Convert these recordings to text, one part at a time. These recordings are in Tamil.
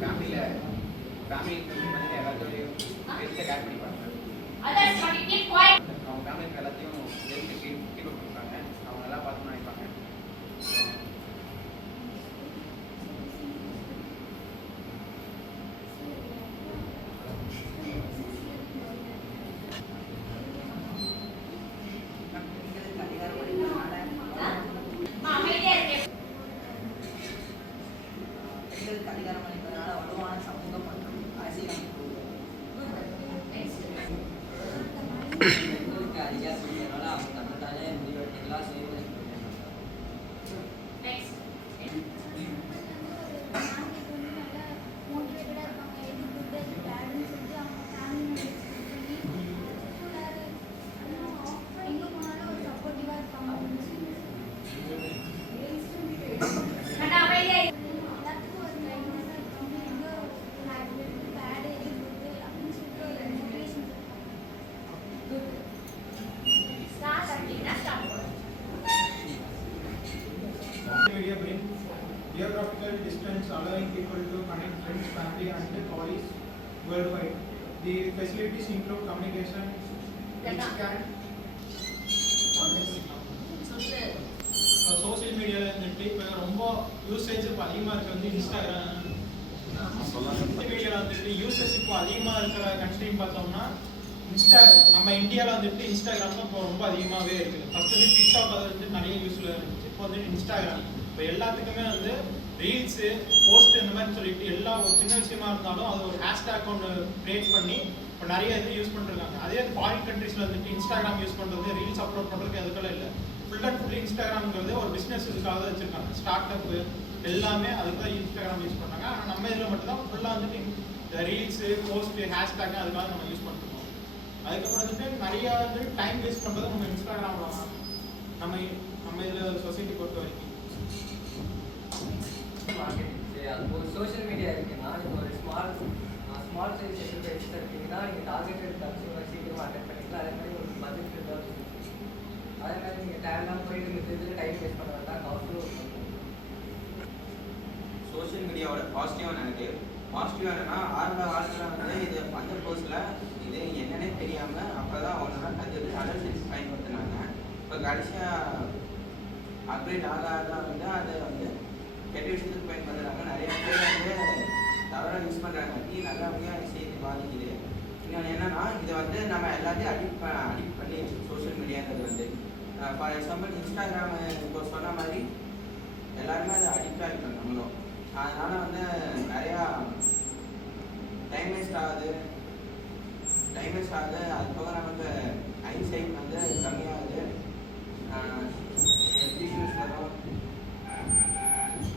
ஃபேமிலி எல்லாத்தையும் ஹெல்த்தை கேர் பண்ணிப்பாங்க. அவங்க ஃபேமிலிக்கு எல்லாத்தையும் ஹெல்த்து கீப் அப் பண்ணுறாங்க. அவங்க நல்லா பார்த்து நினைப்பாங்க. அதிகாரம் அளிப்பதனால வலுவான சமூகம் மற்றும் அரசியல் பெண்களுக்கு அதிகாரம் அளிப்பதனால அவங்க தன்னைத்தானே முடிவெடுத்து எல்லாம் செய்வது. Media bring geographical distance, allowing people to connect friends, family, and colleagues worldwide. The facilities include communication, which can social மீடியாவில் வந்துட்டு இப்போ ரொம்ப யூசேஜ் இப்போ அதிகமாக இருக்கிறது இன்ஸ்டாகிராம். சோசியல் மீடியாவில் வந்துட்டு யூசேஜ் இப்போ அதிகமாக இருக்கிற கண்ட்ரின்னு பார்த்தோம்னா நம்ம இந்தியாவில் வந்துட்டு இன்ஸ்டாகிராம் தான் இப்போ ரொம்ப அதிகமாகவே இருக்குது. ஃபர்ஸ்ட் வந்து டிக்டாக் அது வந்து நிறைய யூஸில் இருந்துச்சு. இப்போ வந்துட்டு இன்ஸ்டாகிராம் இப்போ எல்லாத்துக்குமே வந்து ரீல்ஸு போஸ்ட் இந்த மாதிரி சொல்லிட்டு எல்லா ஒரு சின்ன விஷயமா இருந்தாலும் அது ஒரு ஹேஷ்டேக் ஒன்று கிரியேட் பண்ணி இப்போ நிறைய இது யூஸ் பண்ணிருக்காங்க. அதே ஃபாரின் கண்ட்ரீஸில் வந்துட்டு இன்ஸ்டாகிராம் யூஸ் பண்ணுறது ரீல்ஸ் அப்லோட் பண்ணுறதுக்கு அதுக்கெல்லாம் இல்லை. ஃபுல் அண்ட் ஃபுல் இன்ஸ்டாகிராம்ங்கிறது ஒரு பிஸ்னஸ் இதுக்காக தான் வச்சுருக்காங்க. ஸ்டார்ட் அப்பு எல்லாமே அதுக்கு தான் இன்ஸ்டாகிராம் யூஸ் பண்ணுறாங்க. ஆனால் நம்ம இதில் மட்டும்தான் ஃபுல்லாக வந்துட்டு இந்த ரீல்ஸு போஸ்ட்டு ஹேஷ்டேக் அதுக்காக நம்ம யூஸ் பண்ணுறோம். அதுக்கப்புறம் வந்துட்டு நிறையா வந்து டைம் வேஸ்ட் பண்ணுறது நம்ம இன்ஸ்டாகிராமில் தான். நம்ம இதில் சொசைட்டி பொறுத்த வரைக்கும் அது ஒரு சோஷியல் மீடியா இருக்குன்னா நீங்கள் ஒரு ஸ்மால் சைஸ் எக்ஸசைஸ் இருக்கீங்கன்னா நீங்கள் டார்கெட்டட் கன்சியூமர் சீக்கிரமாக அட்டென்ட் பண்ணிக்கலாம். அதே மாதிரி ஒரு பட்ஜெட் இருந்தாலும் அதே மாதிரி நீங்கள் தேவையில்லாம போயிட்டு இதுக்கு டைம் வேஸ்ட் பண்ண வேண்டாம். காஸ்ட்டும் சோஷியல் மீடியாவோட பாசிட்டிவாக நெகட்டிவ். பாசிட்டிவாக என்னன்னா ஆரம்ப காலத்தில் வந்து இது அந்த போஸ்டில் இது என்னன்னே தெரியாமல் அப்போ தான் அவங்களோட கற்றுட்டு அடல்ட்ஸ் பயன்படுத்தினாங்க. இப்போ கடைசியாக அப்டேட் ஆக வந்து அதை வந்து கெட்ட விஷயத்துக்கு பயன்படுத்துகிறாங்க. நிறைய பேர் வந்து தவறாக யூஸ் பண்ணுறாங்க. நல்லபடியாக செய்து பாதிக்குது. இன்னொன்று என்னன்னா இதை வந்து நம்ம எல்லாத்தையும் அடிக்ட் பண்ணி சோஷியல் மீடியாங்கிறது வந்து ஃபார் எக்ஸாம்பிள் இன்ஸ்டாகிராம் இப்போ சொன்ன மாதிரி எல்லாருமே அதை அடிக்டாக இருக்கணும் நம்மளும். அதனால் வந்து நிறையா டைம் வேஸ்ட் ஆகுது. அது போக நமக்கு ஐசைட் வந்து கம்மியாகுது. ஹெல்த் இஷ்யூஸ் வரும்.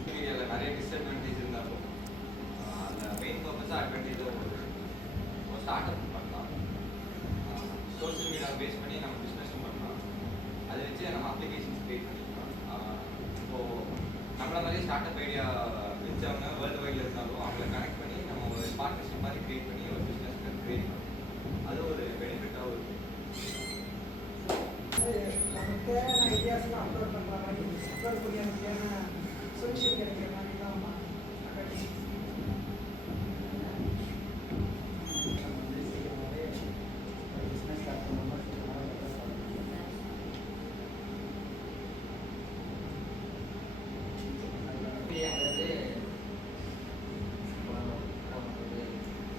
மீடியாவில் நிறைய டிஸ்அட்வான்டேஜ் இருந்தாலும் அந்த மெயின் பர்பஸாக அட்வான்டேஜாக ஒரு ஸ்டார்ட் அப் பண்ணலாம். சோஷியல் மீடியாவை பேஸ் பண்ணி நம்ம பிஸ்னஸும் பண்ணலாம். அதை வச்சு நம்ம அப்ளிகேஷன்ஸ் க்ரியேட் பண்ணிக்கலாம். இப்போது நம்மள மாதிரி ஸ்டார்ட் அப் ஐடியா வச்சவங்க வேர்ல்டு வைடில் இருந்தாலும் அவங்கள கனெக்ட் பண்ணி நம்ம ஒரு பார்ட்னர்ஷிப் மாதிரி க்ரியேட் பண்ணி ஒரு பிஸ்னஸ் க்ரியேட் பண்ணலாம். அது ஒரு பெனிஃபிட்டாக இருக்கும். நமக்கு தேவையான ஐடியாஸ்லாம் அப்லோட் பண்ணுற மாதிரி அப்லோட் பண்ணி நமக்கு சொல்யூஷன் கிடைக்கிற மாதிரி தான்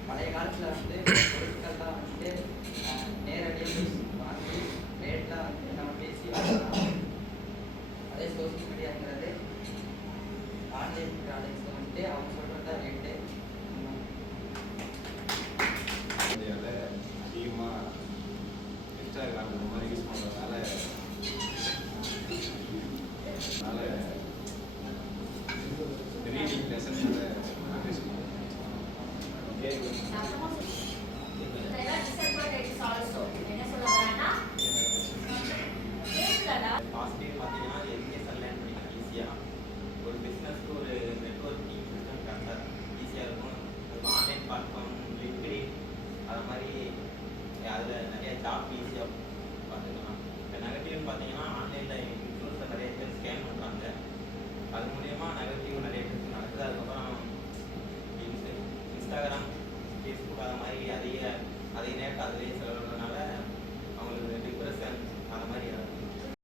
பழைய காலத்தில் வந்து பொருட்கள்லாம் வந்து நேரடியாக வாங்கி ரேட்லாம் வந்து நம்ம பேசி வாங்கலாம். அதே சோஷியல் மீடியாங்கிறது ஆன்லைன் ப்ராடக்ட்ஸை வந்துட்டு அவங்க சொல்கிறத இன்ஸ்டாகிராம் ஃபேஸ்புக் அது மாதிரி அதிக நேரத்தை அதிலேயே